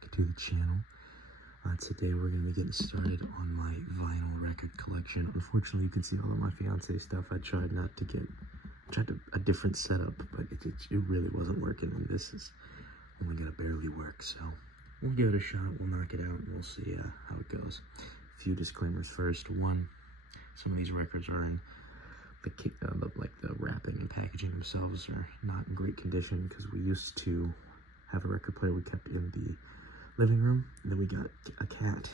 back to the channel. Today we're going to be getting started on my vinyl record collection. Unfortunately, you can see all of my fiance stuff. I tried a different setup, but it really wasn't working, and this is only going to barely work, so we'll give it a shot. We'll knock it out, and we'll see how it goes. A few disclaimers first. One, some of these records are in the wrapping and packaging themselves are not in great condition, because we used to have a record player we kept in the living room, and then we got a cat,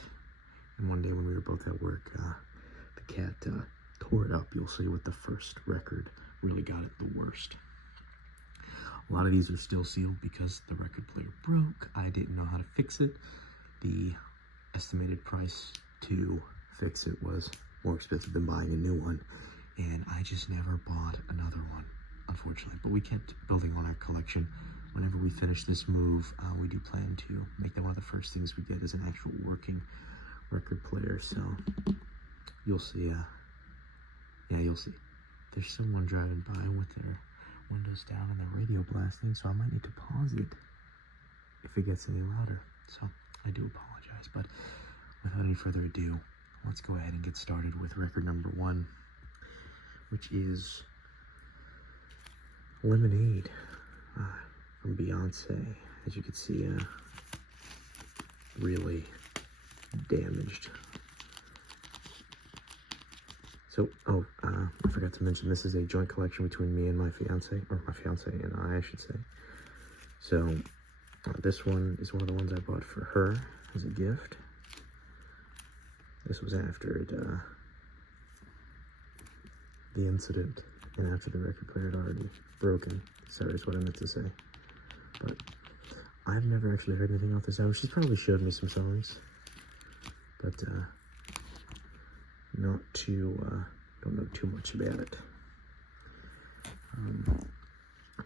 and one day when we were both at work, the cat tore it up. You'll see with the first record really got it the worst. A lot of these are still sealed because the record player broke. I didn't know how to fix it. The estimated price to fix it was more expensive than buying a new one, and I just never bought another one, unfortunately. But we kept building on our collection. Whenever we finish this move, we do plan to make that one of the first things we get is an actual working record player. So you'll see, you'll see. There's someone driving by with their windows down and their radio blasting, so I might need to pause it if it gets any louder. So I do apologize, but without any further ado, let's go ahead and get started with record number 1, which is Lemonade from Beyonce. As you can see, really damaged. So, I forgot to mention, this is a joint collection between me and my fiance, or my fiance and I should say. So, this one is one of the ones I bought for her as a gift. This was after the incident, and after the record player had already broken. Sorry, is what I meant to say. But I've never actually heard anything off this album. She's probably showed me some songs, but don't know too much about it.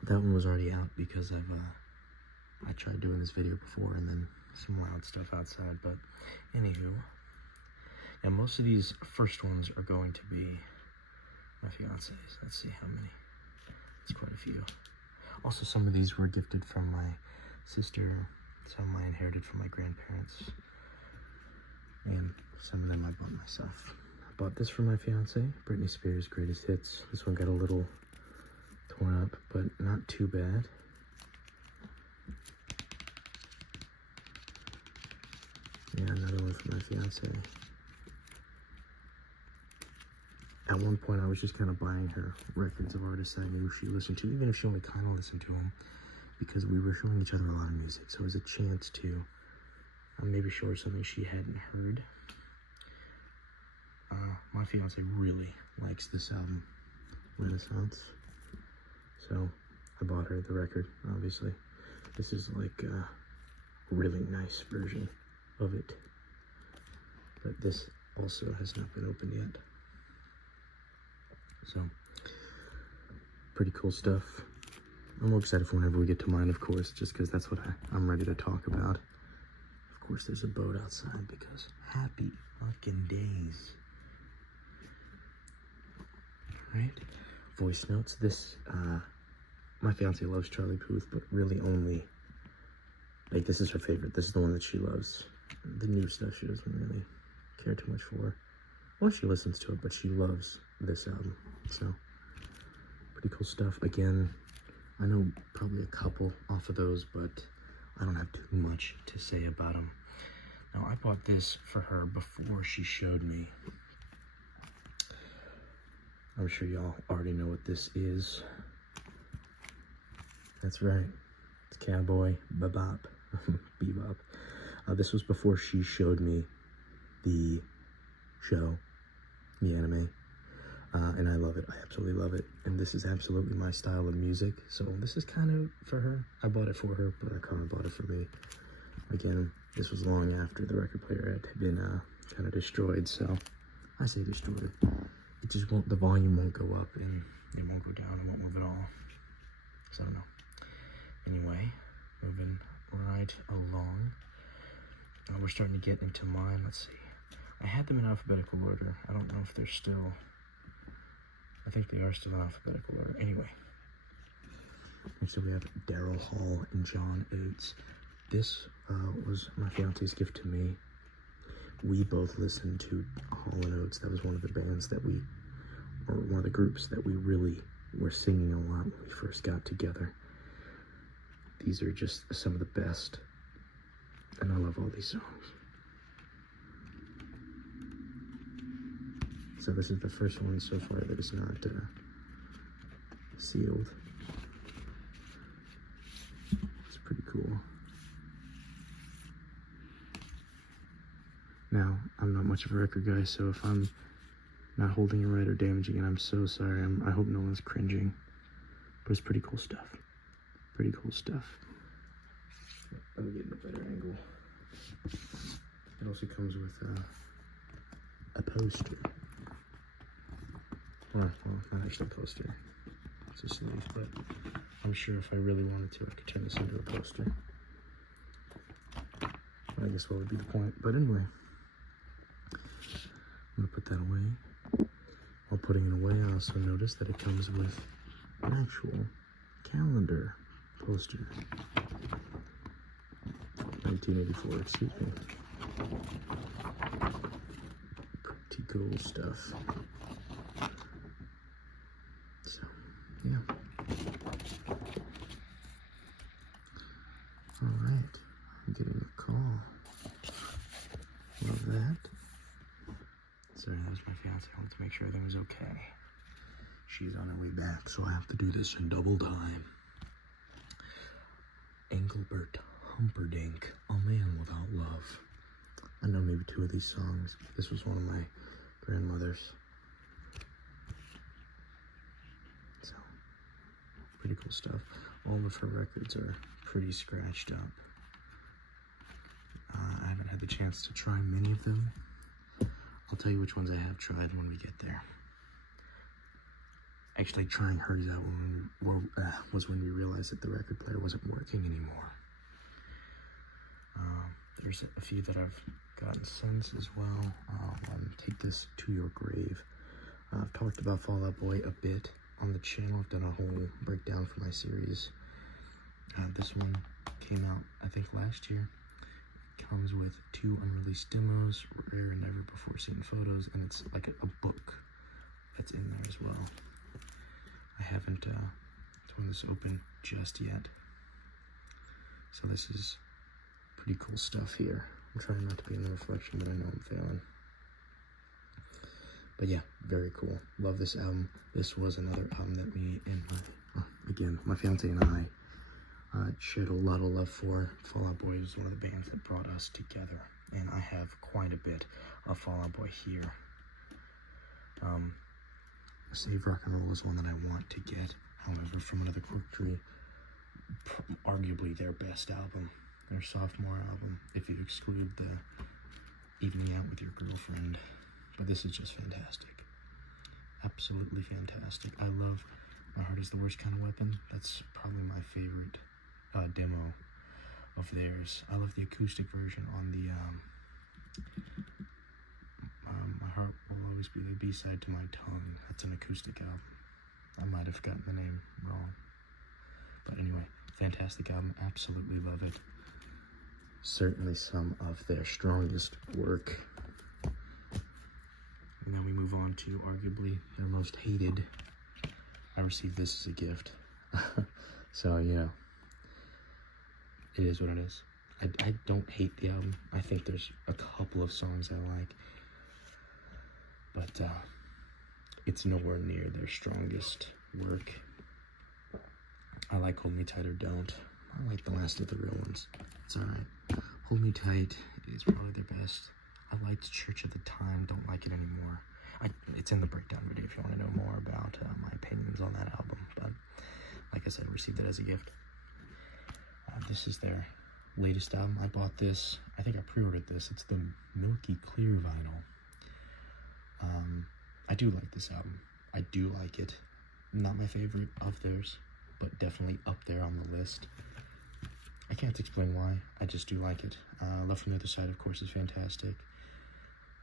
That one was already out because I tried doing this video before, and then some loud stuff outside. But anywho, now most of these first ones are going to be my fiance's. Let's see how many. It's quite a few. Also, some of these were gifted from my sister, some I inherited from my grandparents, and some of them I bought myself. I bought this for my fiance, Britney Spears' Greatest Hits. This one got a little torn up, but not too bad. Yeah, another one for my fiance. At one point, I was just kind of buying her records of artists I knew she listened to, even if she only kind of listened to them, because we were showing each other a lot of music. So it was a chance to maybe show her something she hadn't heard. My fiance really likes this album, Renaissance. So I bought her the record, obviously. This is like a really nice version of it. But this also has not been opened yet. So, pretty cool stuff. I'm more excited for whenever we get to mine, of course, just because that's what I'm ready to talk about. Of course, there's a boat outside because happy fucking days. Alright, voice notes. This, my fiance loves Charlie Puth, but really only, like, this is her favorite. This is the one that she loves. The new stuff she doesn't really care too much for. Well, she listens to it, but she loves this album. So, pretty cool stuff. Again, I know probably a couple off of those, but I don't have too much to say about them. Now, I bought this for her before she showed me. I'm sure y'all already know what this is. That's right. It's Cowboy Bebop. Bebop. This was before she showed me the show, the anime. And I love it. I absolutely love it. And this is absolutely my style of music. So this is kind of for her. I bought it for her, but I kind of bought it for me. Again, this was long after the record player had been kind of destroyed. So I say destroyed. It just won't, the volume won't go up and it won't go down. It won't move at all. So I don't know. Anyway, moving right along. We're starting to get into mine. Let's see. I had them in alphabetical order. I don't know if they're still... I think they are still in alphabetical order. Anyway. Next up we have Daryl Hall and John Oates. This was my fiance's gift to me. We both listened to Hall & Oates. That was one of the bands that we, or one of the groups that we really were singing a lot when we first got together. These are just some of the best, and I love all these songs. So this is the first one so far that is not sealed. It's pretty cool. Now, I'm not much of a record guy, so if I'm not holding it right or damaging it, I'm so sorry. I hope no one's cringing. But it's pretty cool stuff. Pretty cool stuff. Let me get in a better angle. It also comes with a poster. Well, not actually a poster. It's a sleeve, but I'm sure if I really wanted to, I could turn this into a poster. I guess what would be the point? But anyway, I'm gonna put that away. While putting it away, I also noticed that it comes with an actual calendar poster. 1984, excuse me. Pretty cool stuff. So, yeah. Alright, I'm getting a call. Love that. Sorry, that was my fiance. I wanted to make sure everything was okay. She's on her way back, so I have to do this in double time. Engelbert Humperdinck, A Man Without Love. I know maybe 2 of these songs. This was one of my grandmother's. So, pretty cool stuff. All of her records are pretty scratched up. I haven't had the chance to try many of them. I'll tell you which ones I have tried when we get there. Actually, trying hers out was when we realized that the record player wasn't working anymore. There's a few that I've gotten since as well. Take This to Your Grave. I've talked about Fall Out Boy a bit on the channel. I've done a whole breakdown for my series. This one came out, I think, last year. Comes with 2 unreleased demos, rare and never before seen photos, and it's like a book that's in there as well. I haven't torn this open just yet. So this is pretty cool stuff here. I'm trying not to be in the reflection, but I know I'm failing. But yeah, very cool. Love this album. This was another album that me and my fiance and I shared a lot of love for. Fall Out Boy is one of the bands that brought us together, and I have quite a bit of Fall Out Boy here. Save Rock and Roll is one that I want to get. However, from Another Cork Tree, arguably their best album, their sophomore album, if you exclude the Evening Out with Your Girlfriend. But this is just fantastic. Absolutely fantastic. I love My Heart Is the Worst Kind of Weapon. That's probably my favorite demo of theirs. I love the acoustic version on the My Heart Will Always Be the B-side to My Tongue. That's an acoustic album. I might have gotten the name wrong. But anyway, fantastic album. Absolutely love it. Certainly some of their strongest work. And then we move on to arguably their most hated. I received this as a gift. So, you know, it is what it is. I don't hate the album. I think there's a couple of songs I like. But it's nowhere near their strongest work. I like Hold Me Tight or Don't. I like the last of the real ones. It's alright. Hold Me Tight is probably their best. I liked Church at the time, don't like it anymore. It's in the breakdown video if you want to know more about my opinions on that album. But like I said, I received it as a gift. This is their latest album. I bought this, I think I pre-ordered this. It's the Milky Clear vinyl. I do like this album. I do like it. Not my favorite of theirs, but definitely up there on the list. I can't explain why. I just do like it. Love from the Other Side, of course, is fantastic.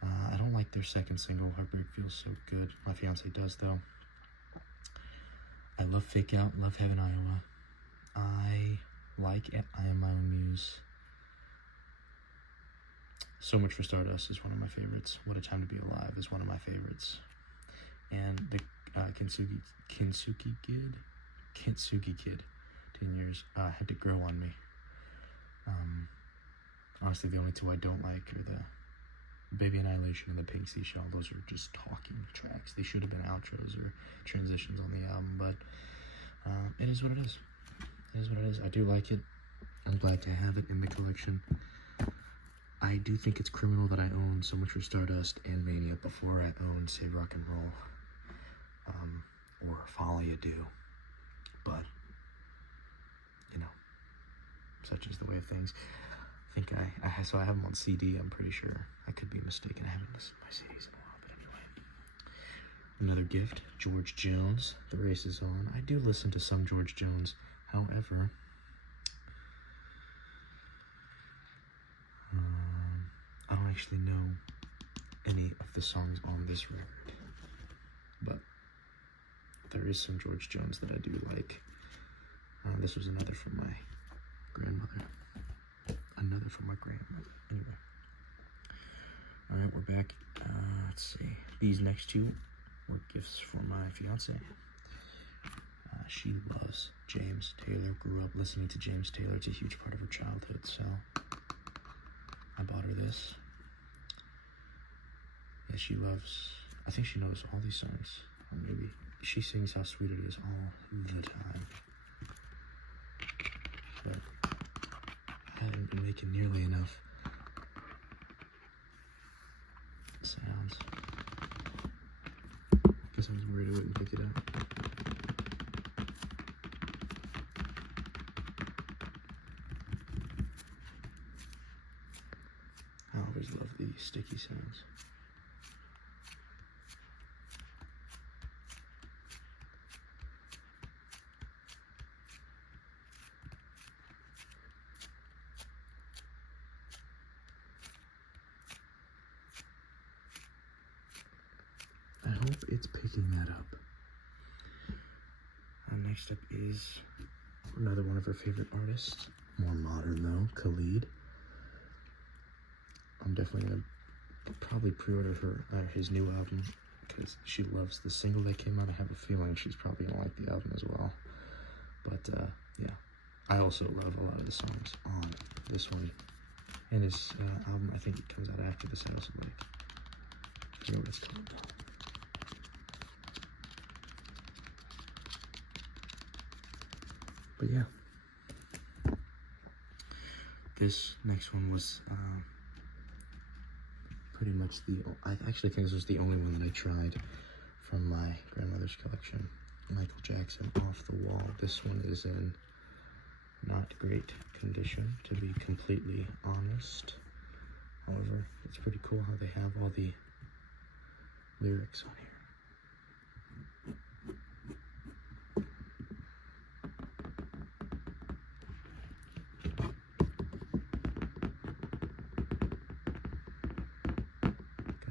I don't like their second single, Heartbreak Feels So Good. My fiance does, though. I love Fake Out, love Heaven, Iowa. I like I Am My Own Muse. So Much for Stardust is one of my favorites. What a Time to Be Alive is one of my favorites. And the Kintsugi Kid, 10 Years, Had to Grow on Me. Honestly, the only two I don't like are the Baby Annihilation and the Pink Seashell. Those are just talking tracks. They should have been outros or transitions on the album, but it is what it is. It is what it is. I do like it. I'm glad to have it in the collection. I do think it's criminal that I own So Much for Stardust and Mania before I own Save Rock and Roll or Folly Ado, but you know, such is the way of things. I think I have them on CD. I'm pretty sure. I could be mistaken. I haven't listened to my CDs in a while, but anyway. Another gift, George Jones. The Race is On. I do listen to some George Jones. However, I don't actually know any of the songs on this record, but there is some George Jones that I do like. This was another from my grandmother. Another from my grandmother. Anyway. Alright, we're back. Let's see. These next two were gifts for my fiance. She loves James Taylor. Grew up listening to James Taylor. It's a huge part of her childhood, so I bought her this. Yeah, she loves, I think she knows all these songs. Or maybe she sings How Sweet It Is all the time. But I haven't been making nearly enough sounds. Guess I was worried I wouldn't pick it up. I always love the sticky sounds. I hope it's picking that up. Next up is another one of her favorite artists. More modern though, Khalid. I'm definitely gonna probably pre-order his new album because she loves the single that came out. I have a feeling she's probably gonna like the album as well. But yeah, I also love a lot of the songs on this one. And his album, I think it comes out after this House of Mike. I forget what it's called. But yeah, this next one was pretty much I actually think this was the only one that I tried from my grandmother's collection. Michael Jackson, Off the Wall. This one is in not great condition, to be completely honest. However, it's pretty cool how they have all the lyrics on here.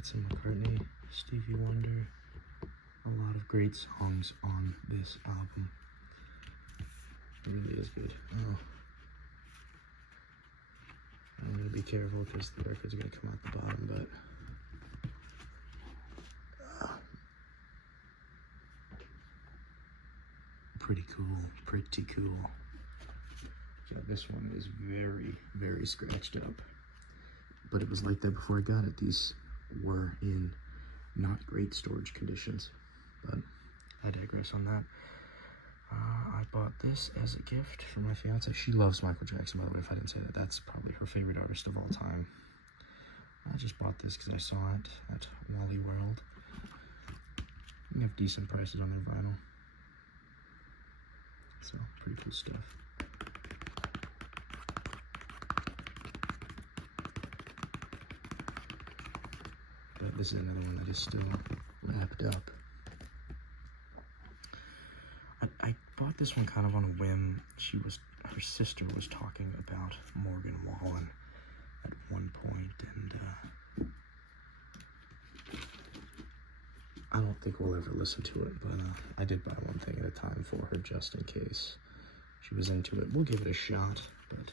Some McCartney, Stevie Wonder, a lot of great songs on this album. It really is good. Oh. I'm gonna be careful because the record's gonna come out the bottom, but pretty cool, pretty cool. Yeah, this one is very, very scratched up, but it was like that before I got it. These were in not great storage conditions, but I digress on that. I bought this as a gift for my fiance. She loves Michael Jackson, by the way, if I didn't say that. That's probably her favorite artist of all time. I just bought this because I saw it at Wally World. They have decent prices on their vinyl, so pretty cool stuff. But this is another one that is still wrapped up. I bought this one kind of on a whim. Her sister was talking about Morgan Wallen at one point, and I don't think we'll ever listen to it, but I did buy one thing at a time for her just in case she was into it. We'll give it a shot, but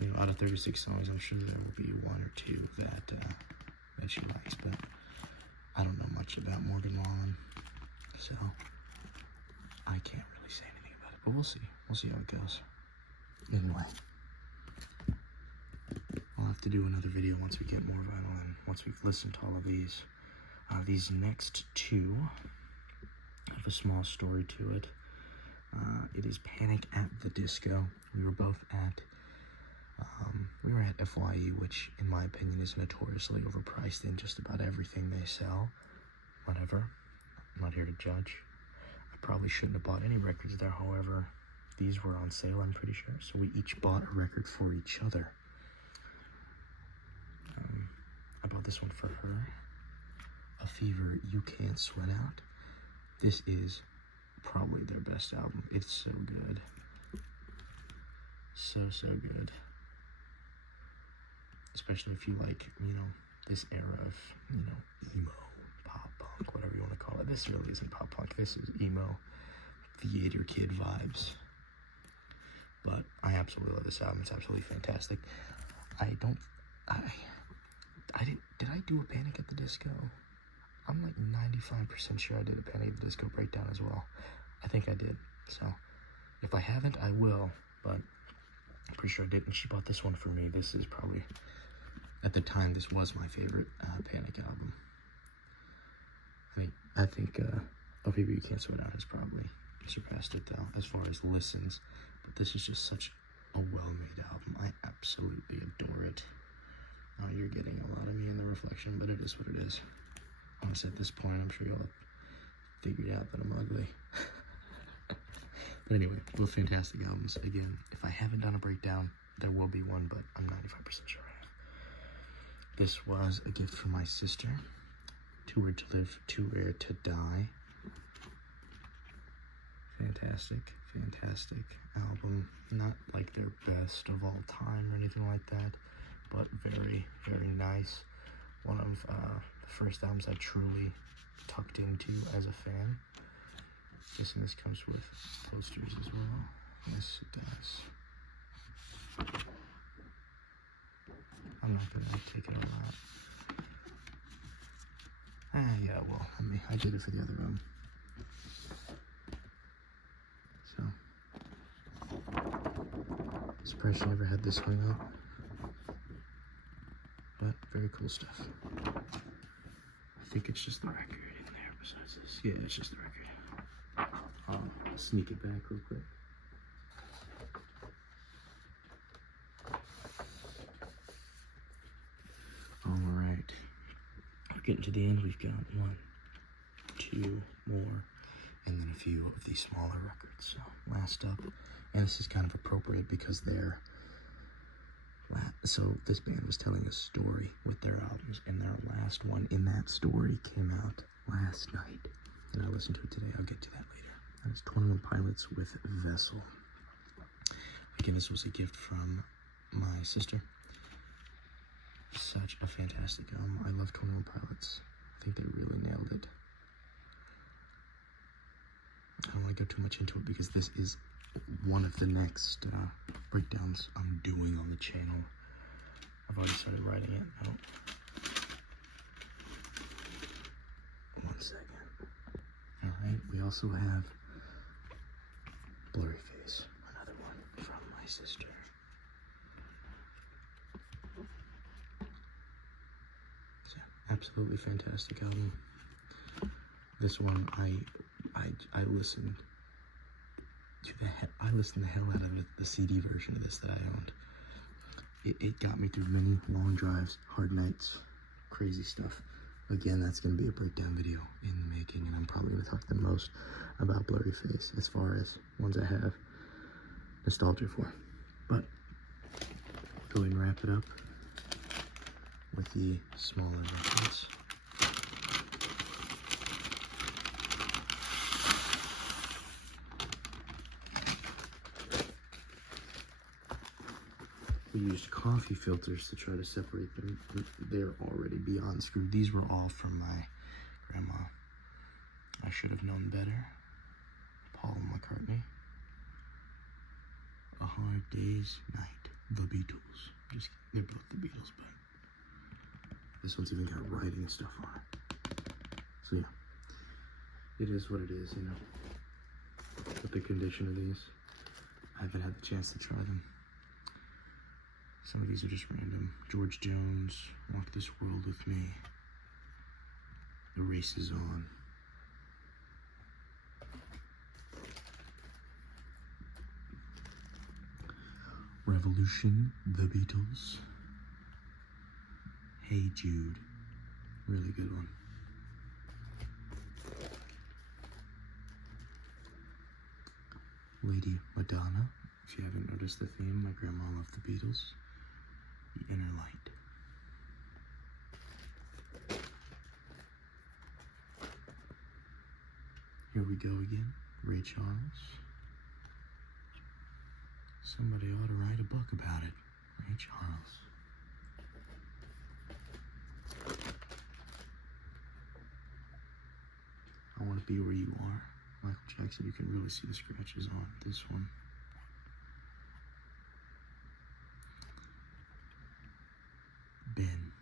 You know, out of 36 songs, I'm sure there will be one or two that she likes, but I don't know much about Morgan Wallen, so I can't really say anything about it, but we'll see. We'll see how it goes. Anyway, I'll have to do another video once we get more vinyl and once we've listened to all of these. These next two have a small story to it. It is Panic at the Disco. We were both at FYE, which in my opinion is notoriously overpriced in just about everything they sell. Whatever. I'm not here to judge. I probably shouldn't have bought any records there, however, these were on sale, I'm pretty sure, so we each bought a record for each other. I bought this one for her. A Fever You Can't Sweat Out. This is probably their best album. It's so good. So good. Especially if you like, you know, this era of, you know, emo, pop punk, whatever you want to call it. This really isn't pop punk. This is emo, theater kid vibes. But I absolutely love this album. It's absolutely fantastic. Did I do a Panic at the Disco? I'm like 95% sure I did a Panic at the Disco breakdown as well. I think I did. So if I haven't, I will, but I'm pretty sure I did. And she bought this one for me. This is probably, at the time, this was my favorite Panic album. I think Oh Baby You Can't Sweat Out has probably surpassed it though, as far as listens. But this is just such a well-made album. I absolutely adore it. You're getting a lot of me in the reflection, but it is what it is. Honestly, at this point, I'm sure y'all have figured out that I'm ugly. But anyway, both fantastic albums. Again, if I haven't done a breakdown, there will be one, but I'm 95% sure I have. This was a gift from my sister. To Where to Live, To Where to Die. Fantastic album. Not like their best of all time or anything like that, but very nice. One of the first albums I truly tucked into as a fan. Guessing this comes with posters as well. Yes, it does. I'm not gonna take it all out. Yeah, well, I did it for the other room. So, surprised she never had this hung up. But very cool stuff. I think it's just the record in there besides this. Yeah, it's just the record. I'll sneak it back real quick. Alright. We're getting to the end. We've got 1, 2 more, and then a few of these smaller records. So, last up, and this is kind of appropriate because so this band was telling a story with their albums, and their last one in that story came out last night, and I listened to it today. I'll get to that later. That is 21 Pilots with Vessel. Again, this was a gift from my sister. Such a fantastic album. I love 21 Pilots. I think they really nailed it. I don't want to go too much into it because this is one of the next breakdowns I'm doing on the channel. I've already started writing it. Oh. 1 second. Alright, we also have Blurry Face, another one from my sister. So, absolutely fantastic album. This one, I listened to I listened the hell out of the CD version of this that I owned. It got me through many long drives, hard nights, crazy stuff. Again, that's going to be a breakdown video in the making, and I'm probably going to talk the most about Blurry Face as far as ones I have nostalgia for. But go ahead and wrap it up with the smaller records. We used coffee filters to try to separate them, but they're already beyond screwed. These were all from my grandma. I should have known better. Paul McCartney. A Hard Day's Night. The Beatles. They're both the Beatles, but this one's even got writing and stuff on it. So yeah, it is what it is, you know. With the condition of these, I haven't had the chance to try them. Some of these are just random. George Jones, Walk This World With Me. The Race Is On. Revolution, The Beatles. Hey Jude, really good one. Lady Madonna, if you haven't noticed the theme, my grandma loved the Beatles. The Inner Light. Here we go again, Ray Charles. Somebody ought to write a book about it, Ray Charles. I Want to Be Where You Are, Michael Jackson. You can really see the scratches on this one. Ben.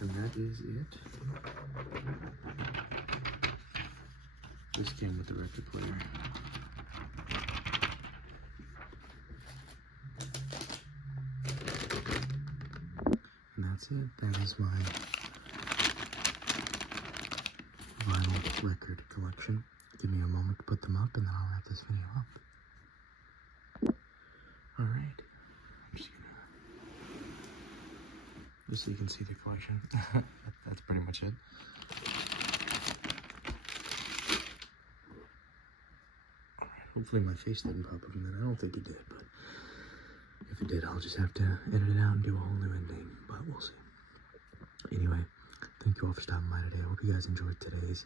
And that is it. This came with the record player. And that's it. That is my vinyl record collection. Give me a moment to put them up and then I'll wrap this video up. Alright. I'm just so you can see the collection. That's pretty much it. Alright, hopefully my face didn't pop up in that. I don't think it did, but if it did, I'll just have to edit it out and do a whole new ending, but we'll see. Anyway, thank you all for stopping by today. I hope you guys enjoyed today's,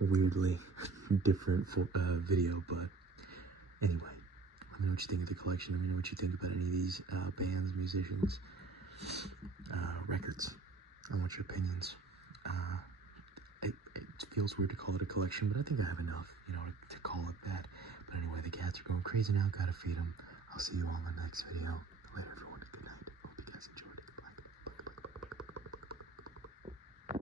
weirdly different video, but anyway, let me know what you think of the collection. Let me know what you think about any of these bands, musicians, records. I want your opinions. It feels weird to call it a collection, but I think I have enough, to call it that. But anyway, the cats are going crazy now. Gotta feed them. I'll see you all in the next video. Later, everyone.